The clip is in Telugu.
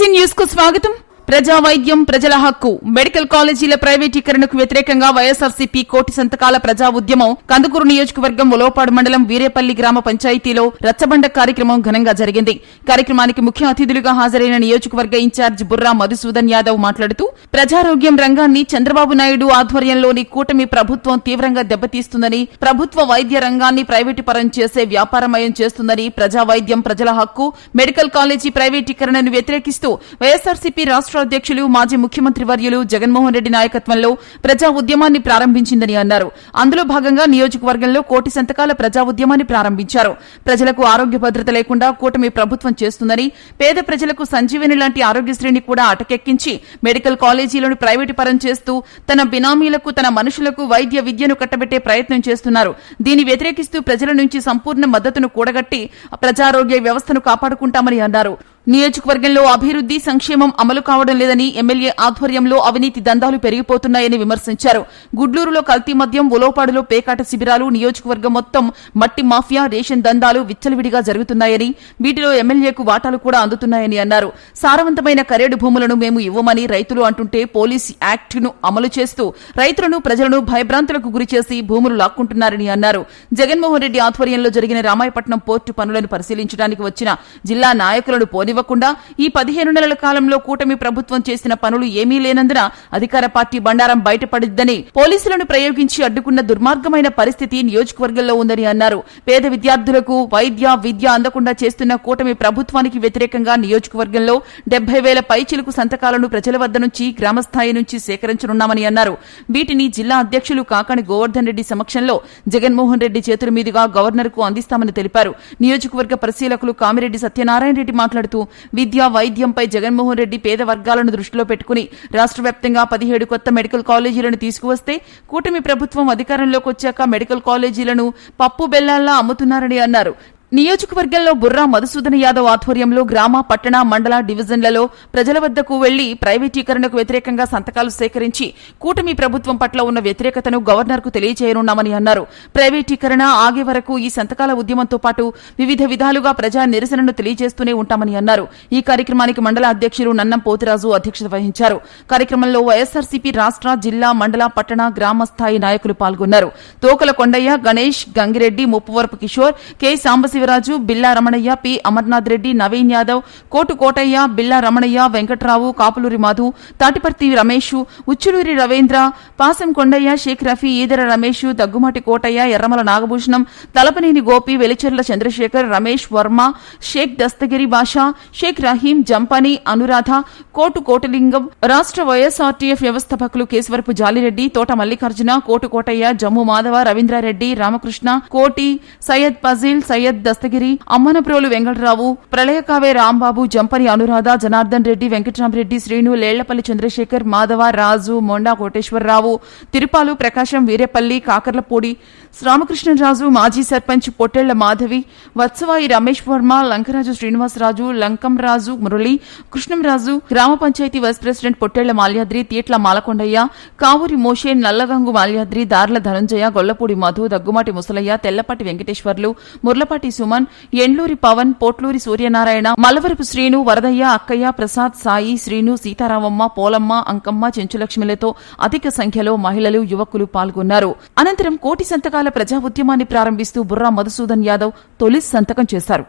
బీసీ న్యూస్ కు స్వాగతం. ప్రజా వైద్యం ప్రజల హక్కు. మెడికల్ కాలేజీల ప్రైవేటీకరణకు వ్యతిరేకంగా వైఎస్ఆర్సీపీ కోటి సంతకాల ప్రజా ఉద్యమం కందుకూరు నియోజకవర్గం ఉలవపాడు మండలం వీరేపల్లి గ్రామ పంచాయతీలో రచ్చబండ కార్యక్రమం ఘనంగా జరిగింది. కార్యక్రమానికి ముఖ్య అతిథులుగా హాజరైన నియోజకవర్గ ఇన్ఛార్జ్ బుర్రా మధుసూదన్ యాదవ్ మాట్లాడుతూ ప్రజారోగ్యం రంగాన్ని చంద్రబాబు నాయుడు ఆధ్వర్యంలోని కూటమి ప్రభుత్వం తీవ్రంగా దెబ్బతీస్తుందని, ప్రభుత్వ వైద్య రంగాన్ని ప్రైవేటు పరం చేసే వ్యాపారమయం చేస్తుందని, ప్రజా వైద్యం ప్రజల హక్కు మెడికల్ కాలేజీ ప్రైవేటీకరణను వ్యతిరేకిస్తూ వైఎస్ఆర్సీపీ రాష్ట్ర అధ్యక్షులు మాజీ ముఖ్యమంత్రి వర్యులు జగన్మోహన్ రెడ్డి నాయకత్వంలో ప్రజా ఉద్యమాన్ని ప్రారంభించిందని అన్నారు. అందులో భాగంగా నియోజకవర్గంలో కోటి సంతకాల ప్రజా ఉద్యమాన్ని ప్రారంభించారు. ప్రజలకు ఆరోగ్య భద్రత లేకుండా కూటమి ప్రభుత్వం చేస్తుందని, పేద ప్రజలకు సంజీవని లాంటి ఆరోగ్యశ్రీని కూడా అటకెక్కించి మెడికల్ కాలేజీలను ప్రైవేటు పరం చేస్తూ తన బినామీలకు, తన మనుషులకు వైద్య విద్యను కట్టబెట్టే ప్రయత్నం చేస్తున్నారు. దీన్ని వ్యతిరేకిస్తూ ప్రజల నుంచి సంపూర్ణ మద్దతును కూడగట్టి ప్రజారోగ్య వ్యవస్థను కాపాడుకుంటామని అన్నారు. నియోజకవర్గంలో అభివృద్ది సంక్షేమం అమలు కావడం లేదని, ఎమ్మెల్యే ఆధ్వర్యంలో అవినీతి దందాలు పెరిగిపోతున్నాయని విమర్శించారు. గుడ్లూరులో కల్తీ మద్యం, ఉలవపాడులో పేకాట శిబిరాలు, నియోజకవర్గం మొత్తం మట్టి మాఫియా, రేషన్ దందాలు విచ్చలవిడిగా జరుగుతున్నాయని, వీటిలో ఎమ్మెల్యేకు వాటాలు కూడా అందుతున్నాయని అన్నారు. సారవంతమైన కరేడు భూములను మేము ఇవ్వమని రైతులు అంటుంటే పోలీస్ యాక్ట్ను అమలు చేస్తూ రైతులను, ప్రజలను భయభ్రాంతులకు గురిచేసి భూములు లాక్కుంటున్నారని అన్నారు. జగన్మోహన్ రెడ్డి ఆధ్వర్యంలో జరిగిన రామాయపట్నం పోర్టు పనులను పరిశీలించడానికి వచ్చిన జిల్లా నాయకులను ఇవ్వకుండా ఈ 15 నెలల కాలంలో కూటమి ప్రభుత్వం చేసిన పనులు ఏమీ లేనందున అధికార పార్టీ బండారం బయటపడిద్దని, పోలీసులను ప్రయోగించి అడ్డుకున్న దుర్మార్గమైన పరిస్థితి నియోజకవర్గంలో ఉందని అన్నారు. పేద విద్యార్థులకు వైద్య విద్య అందకుండా చేస్తున్న కూటమి ప్రభుత్వానికి వ్యతిరేకంగా నియోజకవర్గంలో 70,000 పైచిలుకు సంతకాలను ప్రజల వద్ద నుంచి, గ్రామస్థాయి నుంచి సేకరించనున్నామని అన్నారు. వీటిని జిల్లా అధ్యక్షులు కాకాణి గోవర్ధన్ రెడ్డి సమక్షంలో జగన్మోహన్ రెడ్డి చేతుల మీదుగా గవర్నర్ కు అందిస్తామని తెలిపారు. నియోజకవర్గ పరిశీలకులు కామిరెడ్డి సత్యనారాయణ రెడ్డి మాట్లాడుతూ విద్యా వైద్యంపై జగన్మోహన్ రెడ్డి పేద వర్గాలను దృష్టిలో పెట్టుకుని రాష్ట్ర వ్యాప్తంగా 17 కొత్త మెడికల్ కాలేజీలను తీసుకువస్తే, కూటమి ప్రభుత్వం అధికారంలోకి వచ్చాక మెడికల్ కాలేజీలను పప్పు బెల్లాల్లా అమ్ముతున్నారని అన్నారు. నియోజకవర్గంలో బుర్రా మధుసూదన్ యాదవ్ ఆధ్వర్యంలో గ్రామ, పట్టణ, మండల డివిజన్లలో ప్రజల వద్దకు వెళ్లి ప్రైవేటీకరణకు వ్యతిరేకంగా సంతకాలు సేకరించి కూటమి ప్రభుత్వం పట్ల ఉన్న వ్యతిరేకతను గవర్నర్ కు తెలియజేయనున్నామని అన్నారు. ప్రైవేటీకరణ ఆగే వరకు ఈ సంతకాల ఉద్యమంతో పాటు వివిధ విధాలుగా ప్రజా నిరసనను తెలియజేస్తూనే ఉంటామని అన్నారు. ఈ కార్యక్రమానికి మండల అధ్యక్షులు నన్నం పోతిరాజు అధ్యక్షత వహించారు. కార్యక్రమంలో వైఎస్ఆర్సీపీ రాష్ట్ర, జిల్లా, మండల, పట్టణ, గ్రామ స్థాయి నాయకులు పాల్గొన్నారు. తోకల కొండయ్య, గణేష్, గంగిరెడ్డి, ముప్పువరపు కిషోర్, కె శివరాజు, బిల్లా రమణయ్య, పి అమర్నాథ్ రెడ్డి, నవీన్ యాదవ్, కోటు కోటయ్య, బిల్లా రమణయ్య, వెంకట్రావు, కాపులూరి మధు, తాటిపర్తి రమేష్, ఉచ్చులూరి రవీంద్ర, పాసం కొండయ్య, షేక్ రఫీ, ఈదర రమేష్, దగ్గుమాటి కోటయ్య, ఎర్రమల నాగభూషణం, తలపనేని గోపి, వెలిచెర్ల చంద్రశేఖర్, రమేష్ వర్మ, షేక్ దస్తగిరి బాషా, షేక్ రహీం, జంపని, అనురాధ, కోటు కోటలింగం, రాష్ట్ర వైఎస్ఆర్టీఎఫ్ వ్యవస్థాపకులు కేశవరపు జాలిరెడ్డి, తోట మల్లికార్జున, కోటు కోటయ్య, జమ్ము మాధవ, రవీంద్రారెడ్డి, రామకృష్ణ, కోటి, సయ్యద్ పజిల్, సయ్యద్ దస్తగిరి, అమ్మనప్రోలు వెంకటరావు, ప్రళయకావే రాంబాబు, జంపని అనురాధ, జనార్దన్ రెడ్డి, వెంకటరామరెడ్డి, శ్రీను, లేళ్లపల్లి చంద్రశేఖర్, మాధవ, రాజు, మొండా కోటేశ్వరరావు, తిరుపాలు, ప్రకాశం, వీరేపల్లి, కాకర్లపూడి, రామకృష్ణరాజు, మాజీ సర్పంచ్ పొట్టేళ్ల మాధవి, వత్సవాయి రమేష్ వర్మ, లంకరాజు శ్రీనివాసరాజు, లంకంరాజు మురళి, కృష్ణంరాజు, గ్రామ పంచాయతీ వైస్ ప్రెసిడెంట్ పొట్టేళ్ల మాల్యాద్రి, తీట్ల మాలకొండయ్య, కావూరి మోషే, నల్లగంగు మాల్యాద్రి, దార్ల ధనంజయ, గొల్లపూడి మధు, దగ్గుమాటి ముసలయ్య, తెల్లపాటి వెంకటేశ్వర్లు, ముర్లపాటి సుమన్, ఎండ్లూరి పవన్, పోట్లూరి సూర్యనారాయణ, మల్లవరపు శ్రీను, వరదయ్య, అక్కయ్య, ప్రసాద్, సాయి, శ్రీను, సీతారామమ్మ, పోలమ్మ, అంకమ్మ, చెంచులక్ష్మిలతో అధిక సంఖ్యలో మహిళలు, యువకులు పాల్గొన్నారు. అనంతరం కోటి సంతకాల ప్రజా ఉద్యమాన్ని ప్రారంభిస్తూ బుర్రా మధుసూదన్ యాదవ్ తొలి సంతకం చేశారు.